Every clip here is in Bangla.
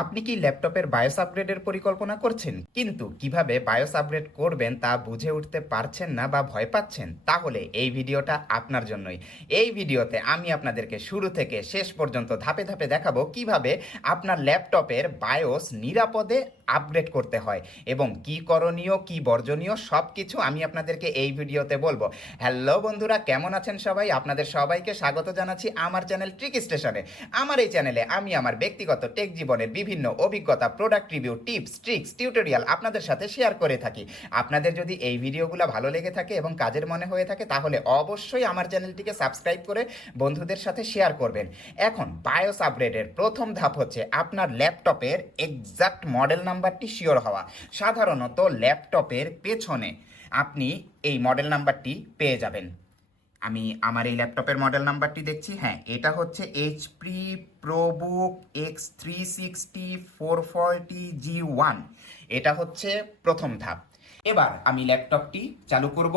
আপনি কি ল্যাপটপের বায়োস আপগ্রেডের পরিকল্পনা করছেন? কিন্তু কীভাবে বায়োস আপগ্রেড করবেন তা বুঝে উঠতে পারছেন না বা ভয় পাচ্ছেন? তাহলে এই ভিডিওটা আপনার জন্যই। এই ভিডিওতে আমি আপনাদেরকে শুরু থেকে শেষ পর্যন্ত ধাপে ধাপে দেখাবো কীভাবে আপনার ল্যাপটপের বায়োস নিরাপদে আপগ্রেড করতে হয় এবং কি করণীয়, কি বর্জনীয় সব কিছু আমি আপনাদেরকে এই ভিডিওতে বলব। হ্যালো বন্ধুরা, কেমন আছেন সবাই? আপনাদের সবাইকে স্বাগত জানাচ্ছি আমার চ্যানেল ট্রিক স্টেশনে আমার এই চ্যানেলে আমি আমার ব্যক্তিগত টেক জীবনের বিভিন্ন অভিজ্ঞতা product review tips tricks tutorial আপনাদের সাথে শেয়ার করে থাকি। আপনাদের যদি এই ভিডিওগুলো ভালো লেগে থাকে এবং কাজের মনে হয়ে থাকে, তাহলে অবশ্যই আমার চ্যানেলটিকে সাবস্ক্রাইব করে বন্ধুদের সাথে শেয়ার করবেন। এখন বায়োস আপগ্রেডের প্রথম ধাপ হচ্ছে আপনার ল্যাপটপের এক্সাক্ট মডেল নাম্বারটি শিওর হওয়া। সাধারণত ল্যাপটপের পেছনে আপনি এই মডেল নাম্বারটি পেয়ে যাবেন। আমি আমার এই ল্যাপটপের মডেল নাম্বারটি দেখছি। হ্যাঁ এটা হচ্ছে HP ProBook X three sixty four forty G one এটা হচ্ছে প্রথম ধাপ। এবার আমি ল্যাপটপটি চালু করব।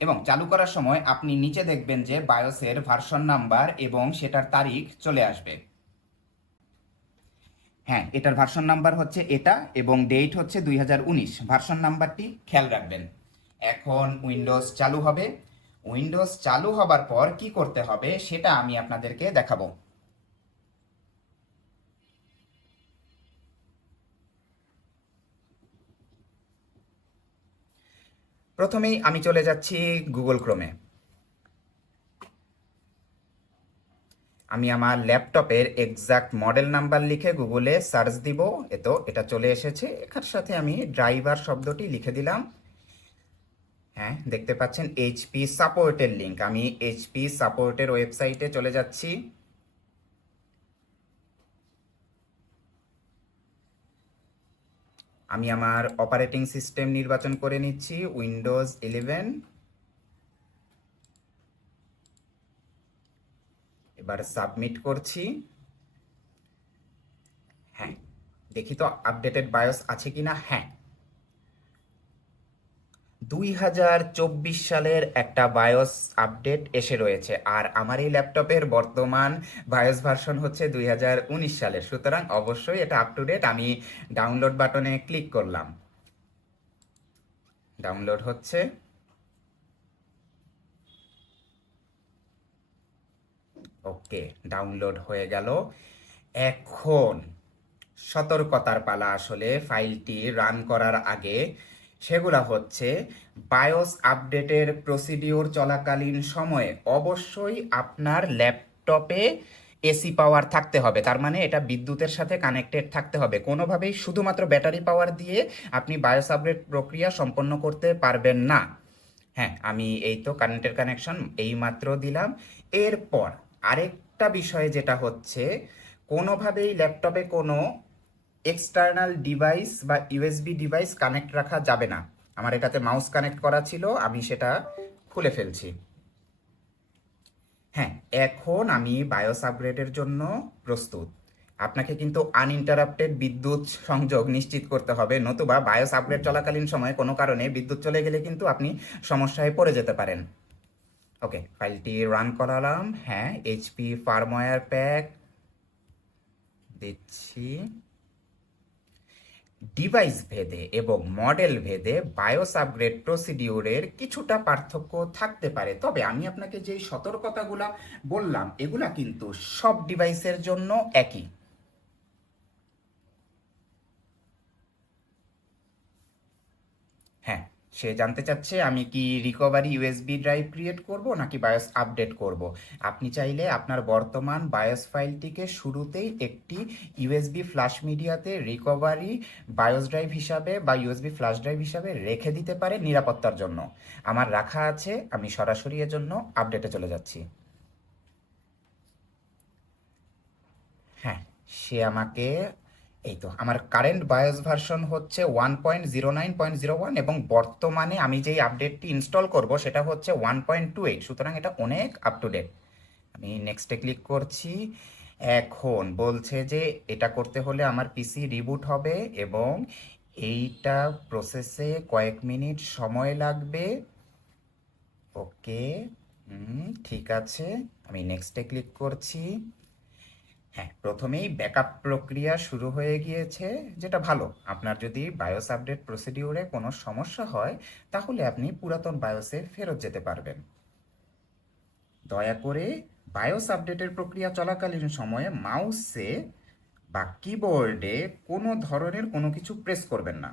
এবং চালু করার সময় আপনি নিচে দেখবেন যে বায়োসের ভার্সন নাম্বার এবং সেটার তারিখ চলে আসবে। হ্যাঁ এটার ভার্সন নাম্বার হচ্ছে এটা এবং ডেট হচ্ছে দুই হাজার উনিশ। ভার্সন নাম্বারটি খেয়াল রাখবেন। এখন উইন্ডোজ চালু হবে। উইন্ডোজ চালু হবার পর কি করতে হবে সেটা আমি আপনাদেরকে দেখাবো। প্রথমেই আমি চলে যাচ্ছি গুগল ক্রোমে। আমি আমার ল্যাপটপের এক্সাক্ট মডেল নাম্বার লিখে গুগলে সার্চ দিব। এতো এটা চলে এসেছে। এখার সাথে আমি ড্রাইভার শব্দটি লিখে দিলাম। হ্যাঁ দেখতে পাচ্ছেন এইচপি সাপোর্টের লিঙ্ক আমি এইচপি সাপোর্টের ওয়েবসাইটে চলে যাচ্ছি। আমি আমার অপারেটিং সিস্টেম নির্বাচন করে নিচ্ছি উইন্ডোজ ইলেভেন এবার সাবমিট করছি। হ্যাঁ দেখি তো আপডেটেড বায়োস আছে কিনা? হ্যাঁ দুই হাজার চব্বিশ সালের একটা বায়োস আপডেট এসে রয়েছে। আর আমার এই ল্যাপটপের বর্তমান বায়োস ভার্সন হচ্ছে দুই হাজার উনিশ সালের। সুতরাং অবশ্যই এটা আপ টু ডেট আমি ডাউনলোড বাটনে ক্লিক করলাম। ডাউনলোড হচ্ছে। ওকে ডাউনলোড হয়ে গেল। এখন সতর্কতার পালা আসলে ফাইলটি রান করার আগে সেগুলা হচ্ছে বায়োস আপডেটের প্রসিডিওর চলাকালীন সময়ে অবশ্যই আপনার ল্যাপটপে এসি পাওয়ার থাকতে হবে। তার মানে এটা বিদ্যুতের সাথে কানেক্টেড থাকতে হবে। কোনোভাবেই শুধুমাত্র ব্যাটারি পাওয়ার দিয়ে আপনি বায়োস আপডেট প্রক্রিয়া সম্পন্ন করতে পারবেন না। হ্যাঁ আমি এই তো কারেন্টের কানেকশন এই মাত্র দিলাম। এরপর আরেকটা বিষয় যেটা হচ্ছে, কোনোভাবেই ল্যাপটপে কোনো এক্সটার্নাল ডিভাইস বা ইউএসবি ডিভাইস কানেক্ট রাখা যাবে না। আমার এটাতে মাউস কানেক্ট করা ছিল, আমি সেটা খুলে ফেলছি। হ্যাঁ এখন আমি বায়োস আপগ্রেডের জন্য প্রস্তুত। আপনাকে কিন্তু আনইন্টারাপ্টেড বিদ্যুৎ সংযোগ নিশ্চিত করতে হবে, নতুবা বায়োস আপগ্রেড চলাকালীন সময়ে কোনো কারণে বিদ্যুৎ চলে গেলে কিন্তু আপনি সমস্যায় পড়ে যেতে পারেন। ওকে, ফাইলটি রান করালাম। হ্যাঁ এইচপি ফার্মওয়্যার প্যাক দিচ্ছি। ডিভাইস ভেদে এবং মডেল ভেদে বায়োস আপগ্রেড প্রসিডিউরের কিছুটা পার্থক্য থাকতে পারে। তবে আমি আপনাকে যে সতর্কতাগুলো বললাম, এগুলা কিন্তু সব ডিভাইসের জন্য একই হ্যাঁ সে জানতে চাচ্ছে আমি কি রিকভারি ইউএসবি ড্রাইভ ক্রিয়েট করব নাকি বায়োস আপডেট করব। আপনি চাইলে আপনার বর্তমান বায়োস ফাইলটিকে শুরুতেই একটি ইউএসবি ফ্ল্যাশ মিডিয়াতে রিকভারি বায়োস ড্রাইভ হিসাবে বা ইউএসবি ফ্ল্যাশ ড্রাইভ হিসাবে রেখে দিতে পারে নিরাপত্তার জন্য। আমার রাখা আছে, আমি সরাসরি এর জন্য আপডেটে চলে যাচ্ছি। হ্যাঁ সে আমাকে এই তো, আমার কারেন্ট বায়োস ভার্সন হচ্ছে one point zero nine point zero one এবং বর্তমানে আমি যেই আপডেটটি ইনস্টল করব সেটা হচ্ছে ওয়ান পয়েন্ট টু এইট সুতরাং এটা অনেক আপ টু ডেট আমি নেক্সটে ক্লিক করছি, এখন বলছে যে এটা করতে হলে আমার পিসি রিবুট হবে এবং এইটা প্রসেসে কয়েক মিনিট সময় লাগবে। ওকে ঠিক আছে, আমি নেক্সটে ক্লিক করছি। হ্যাঁ প্রথমেই ব্যাকআপ প্রক্রিয়া শুরু হয়ে গিয়েছে, যেটা ভালো। আপনার যদি বায়োস আপডেট প্রসিডিউরে কোনো সমস্যা হয়, তাহলে আপনি পুরাতন বায়োসে ফেরত যেতে পারবেন। দয়া করে বায়োস আপডেটের প্রক্রিয়া চলাকালীন সময়ে মাউসে বা কিবোর্ডে কোনো ধরনের কোনো কিছু প্রেস করবেন না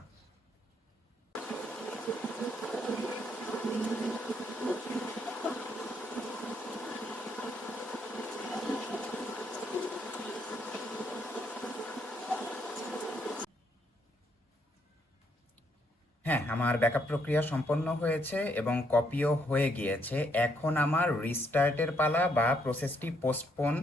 হ্যাঁ আমার ব্যাকআপ প্রক্রিয়া সম্পন্ন হয়েছে এবং কপিও হয়ে গিয়েছে। এখন আমার রিস্টার্টের পালা বা প্রসেসটি পোস্টপোন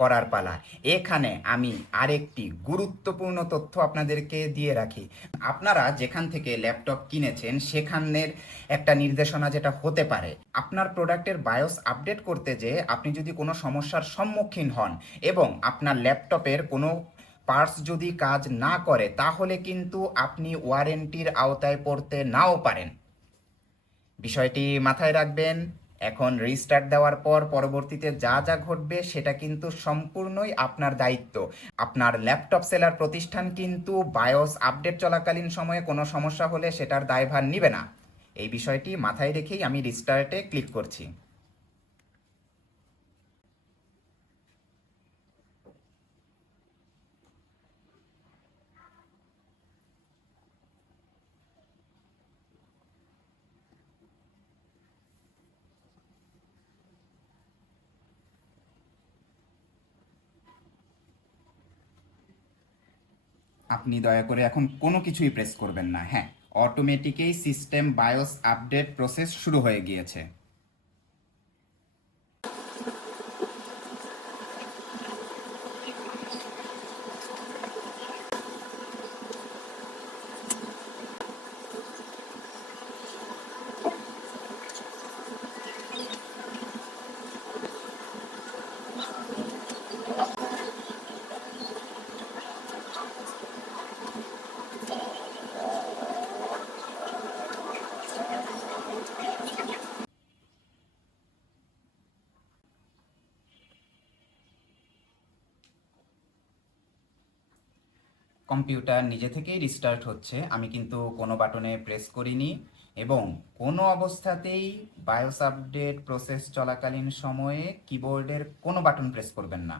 করার পালা। এখানে আমি আরেকটি গুরুত্বপূর্ণ তথ্য আপনাদেরকে দিয়ে রাখি। আপনারা যেখান থেকে ল্যাপটপ কিনেছেন, সেখানের একটা নির্দেশনা যেটা হতে পারে, আপনার প্রোডাক্টের বায়োস আপডেট করতে যে আপনি যদি কোনো সমস্যার সম্মুখীন হন এবং আপনার ল্যাপটপের কোনো পার্টস যদি কাজ না করে, তাহলে কিন্তু আপনি ওয়ারেন্টির আওতায় পড়তে নাও পারেন। বিষয়টি মাথায় রাখবেন, এখন রিস্টার্ট দেওয়ার পর পরবর্তীতে যা যা ঘটবে সেটা কিন্তু সম্পূর্ণই আপনার দায়িত্ব। আপনার ল্যাপটপ সেলার প্রতিষ্ঠান কিন্তু বায়োস আপডেট চলাকালীন সময়ে কোনো সমস্যা হলে সেটার দায়ভার নিবে না। এই বিষয়টি মাথায় রেখেই আমি রিস্টার্টে ক্লিক করছি। আপনি দয়া করে এখন কোনো কিছুই প্রেস করবেন না। হ্যাঁ অটোমেটিকেই সিস্টেম বায়োস আপডেট প্রসেস শুরু হয়ে গিয়েছে। কম্পিউটার নিজে থেকেই রিস্টার্ট হচ্ছে। আমি কিন্তু কোনো বাটনে প্রেস করিনি এবং কোনো অবস্থাতেই বায়োস আপডেট প্রসেস চলাকালীন সময়ে কিবোর্ডের কোনো বাটন প্রেস করবেন না।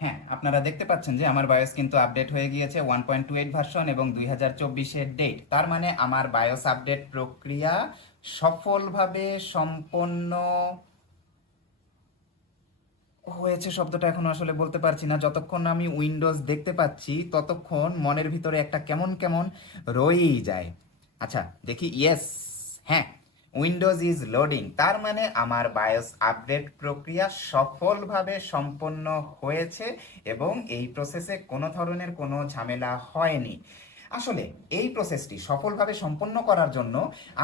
হ্যাঁ আপনারা দেখতে পাচ্ছেন যে আমার বায়োস কিন্তু আপডেট হয়ে গিয়েছে one point two eight version এবং দুই হাজার চব্বিশের ডেট তার মানে আমার বায়োস আপডেট প্রক্রিয়া সফলভাবে সম্পন্ন হয়েছে শব্দটা এখন আসলে বলতে পারছি না। যতক্ষণ আমি উইন্ডোজ দেখতে পাচ্ছি, ততক্ষণ মনের ভিতরে একটা কেমন কেমন রয়েই যায়। আচ্ছা দেখি ইয়েস হ্যাঁ উইন্ডোজ ইজ লোডিং তার মানে আমার বায়োস আপডেট প্রক্রিয়া সফলভাবে সম্পন্ন হয়েছে এবং এই প্রসেসে কোনো ধরনের কোনো ঝামেলা হয়নি। আসলে এই প্রসেসটি সফলভাবে সম্পন্ন করার জন্য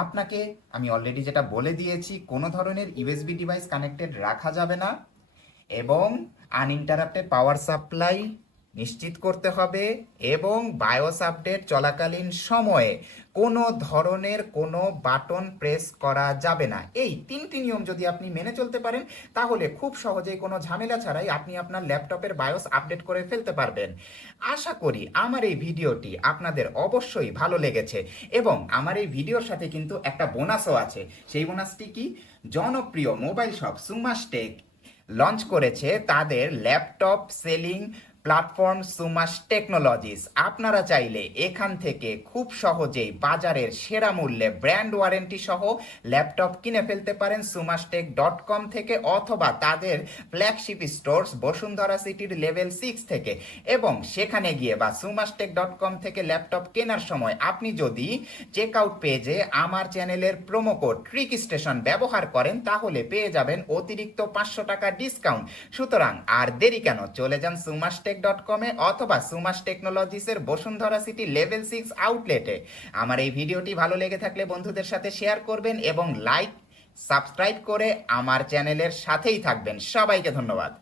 আপনাকে, আমি অলরেডি যেটা বলে দিয়েছি, কোনো ধরনের ইউএসবি ডিভাইস কানেক্টেড রাখা যাবে না এবং আনইন্টারাপ্টেড পাওয়ার সাপ্লাই নিশ্চিত করতে হবে এবং বায়োস আপডেট চলাকালীন সময়ে কোনো ধরনের কোনো বাটন প্রেস করা যাবে না। এই তিনটি নিয়ম যদি আপনি মেনে চলতে পারেন, তাহলে খুব সহজেই কোনো ঝামেলা ছাড়াই আপনি আপনার ল্যাপটপের বায়োস আপডেট করে ফেলতে পারবেন। আশা করি আমার এই ভিডিওটি আপনাদের অবশ্যই ভালো লেগেছে এবং আমার এই ভিডিওর সাথে কিন্তু একটা বোনাসও আছে। সেই বোনাসটি কি? জনপ্রিয় মোবাইল শপ সুমাসটেক লঞ্চ করেছে তাদের laptop selling platform Sumas technologies. আপনারা চাইলে এখান থেকে খুব সহজেই বাজারের সেরা মূল্যে ব্র্যান্ড ওয়ারেন্টি সহ ল্যাপটপ কিনে ফেলতে পারেন সুমাসটেক ডট কম থেকে অথবা তাদের ফ্ল্যাগশিপ স্টোর্স বসুন্ধরা সিটির লেভেল সিক্স থেকে। এবং সেখানে গিয়ে বা সুমাসটেক ডট কম থেকে ল্যাপটপ কেনার সময় আপনি যদি চেক আউট পেজে আমার চ্যানেলের প্রোমো কোড ট্রিক স্টেশন ব্যবহার করেন, তাহলে পেয়ে যাবেন অতিরিক্ত পাঁচশো টাকা ডিসকাউন্ট। সুতরাং আর দেরি কেন, চলে যান সুমাসটেক ডট কমে অথবা সুমাস টেকনোলজিসের বসুন্ধরা সিটি লেভেল সিক্স আউটলেটে আমার এই ভিডিওটি ভালো লেগে থাকলে বন্ধুদের সাথে শেয়ার করবেন এবং লাইক সাবস্ক্রাইব করে আমার চ্যানেলের সাথেই থাকবেন। সবাইকে ধন্যবাদ।